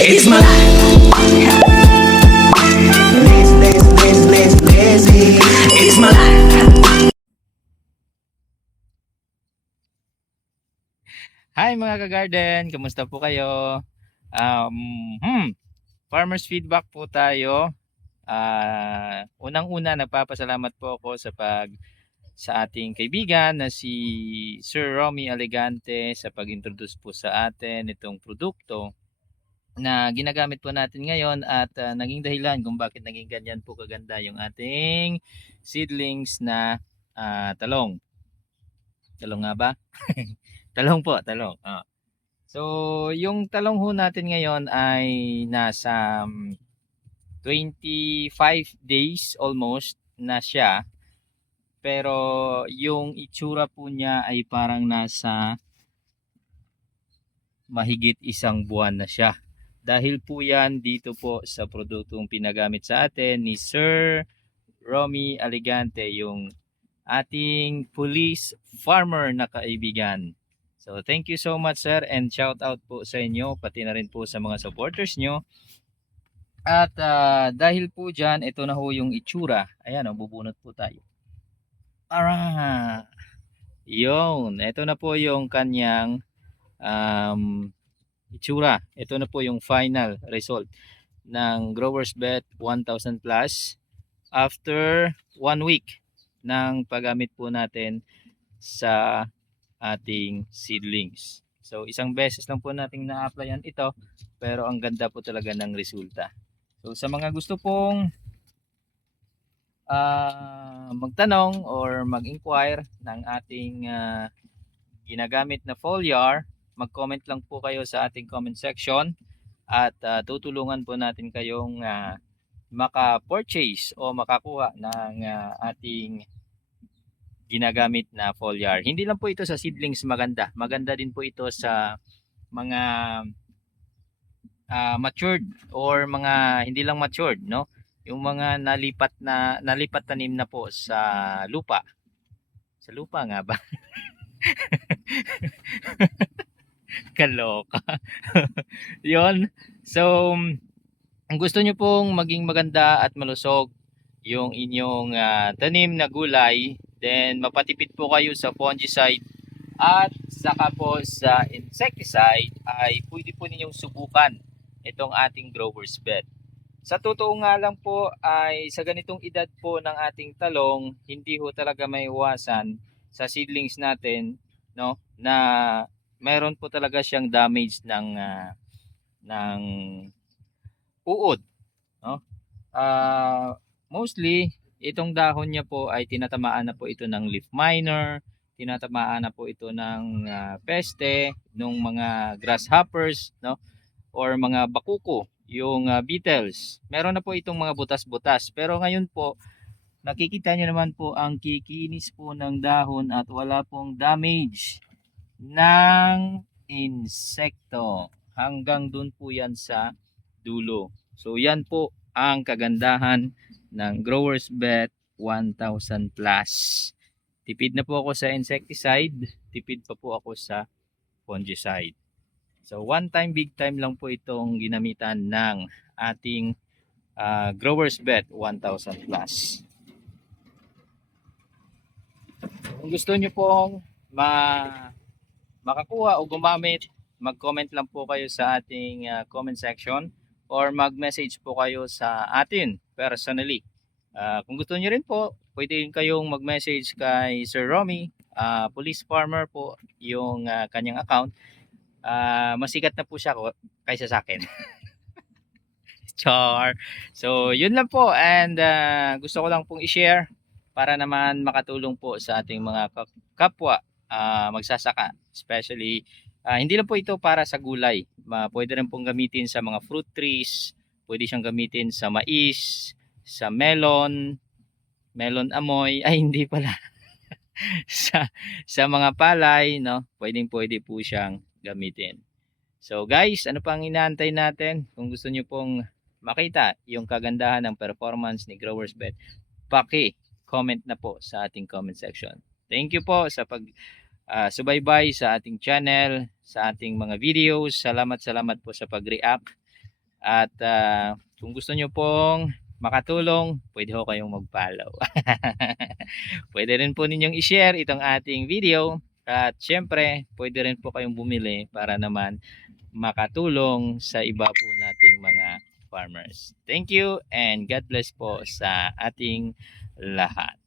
It's my life. Lazy. It's my life. Hi mga ka-garden, kamusta po kayo? Farmers feedback po tayo. Unang-una nagpapasalamat po ako sa ating kaibigan na si Sir Romy Aligante sa pag-introduce po sa atin itong produkto na ginagamit po natin ngayon at naging dahilan kung bakit naging ganyan po kaganda yung ating seedlings na talong. Talong nga ba? Talong po, talong. So, yung talong ho natin ngayon ay nasa 25 days almost na siya. Pero yung itsura po niya ay parang nasa mahigit isang buwan na siya. Dahil po yan dito po sa produktong pinagamit sa atin ni Sir Romy Aligante, yung ating police farmer na kaibigan. So thank you so much sir, and shout out po sa inyo pati na rin po sa mga supporters nyo. At dahil po dyan, ito na ho yung itsura. Ayan o, bubunot po tayo. Yun, ito na po yung kanyang itsura. Ito na po yung final result ng Growers Bet 1000 Plus after 1 week ng paggamit po natin sa ating seedlings. So isang beses lang po nating na-applyan ito, pero ang ganda po talaga ng resulta. So sa mga gusto pong magtanong or mag-inquire ng ating ginagamit na foliar, mag-comment lang po kayo sa ating comment section at tutulungan po natin kayong maka-purchase o makakuha ng ating ginagamit na foliar. Hindi lang po ito sa seedlings maganda. Maganda din po ito sa mga matured or mga hindi lang matured, no? Yung mga nalipat tanim na po sa lupa. Sa lupa nga ba? Kaloka. Yon. So, ang gusto nyo pong maging maganda at malusog yung inyong tanim na gulay, then mapatipid po kayo sa fungicide at saka po sa insecticide, ay pwede po ninyong subukan itong ating Growers Bet. Sa totoo nga lang po ay sa ganitong edad po ng ating talong, hindi ho talaga may iwasan sa seedlings natin, no, na meron po talaga siyang damage ng uod, no? Mostly itong dahon niya po ay tinatamaan na po ito ng leaf miner, tinatamaan na po ito ng peste, ng mga grasshoppers, no, or mga bakuko, yung beetles. Meron na po itong mga butas-butas, pero ngayon po nakikita niyo naman po ang kikinis po ng dahon at wala pong damage ng insekto. Hanggang dun po yan sa dulo. So yan po ang kagandahan ng Growers Bet 1000 Plus. Tipid na po ako sa insecticide, tipid pa po ako sa fungicide. So one time, big time lang po itong ginamitan ng ating Growers Bet 1000 Plus. Kung gusto nyo pong makakuha o gumamit, mag-comment lang po kayo sa ating comment section or mag-message po kayo sa atin personally. Kung gusto niyo rin po, pwede kayong mag-message kay Sir Romy, police farmer po yung kanyang account. Masikat na po siya kaysa sa akin. Char. So, yun lang po, and gusto ko lang pong i-share para naman makatulong po sa ating mga kapwa magsasaka, especially hindi lang po ito para sa gulay. Pwede rin pong gamitin sa mga fruit trees, pwede siyang gamitin sa mais, sa melon amoy, ay hindi pala. sa mga palay, no, pwede po siyang gamitin. So guys, ano pang inaantay natin? Kung gusto niyo pong makita yung kagandahan ng performance ni Growers Bet, paki-comment na po sa ating comment section. Thank you po sa subaybay sa ating channel, sa ating mga videos. Salamat po sa pag-react. At kung gusto nyo pong makatulong, pwede ho kayong mag-follow. Pwede rin po ninyong i-share itong ating video. At syempre, pwede rin po kayong bumili para naman makatulong sa iba po nating mga farmers. Thank you and God bless po sa ating lahat.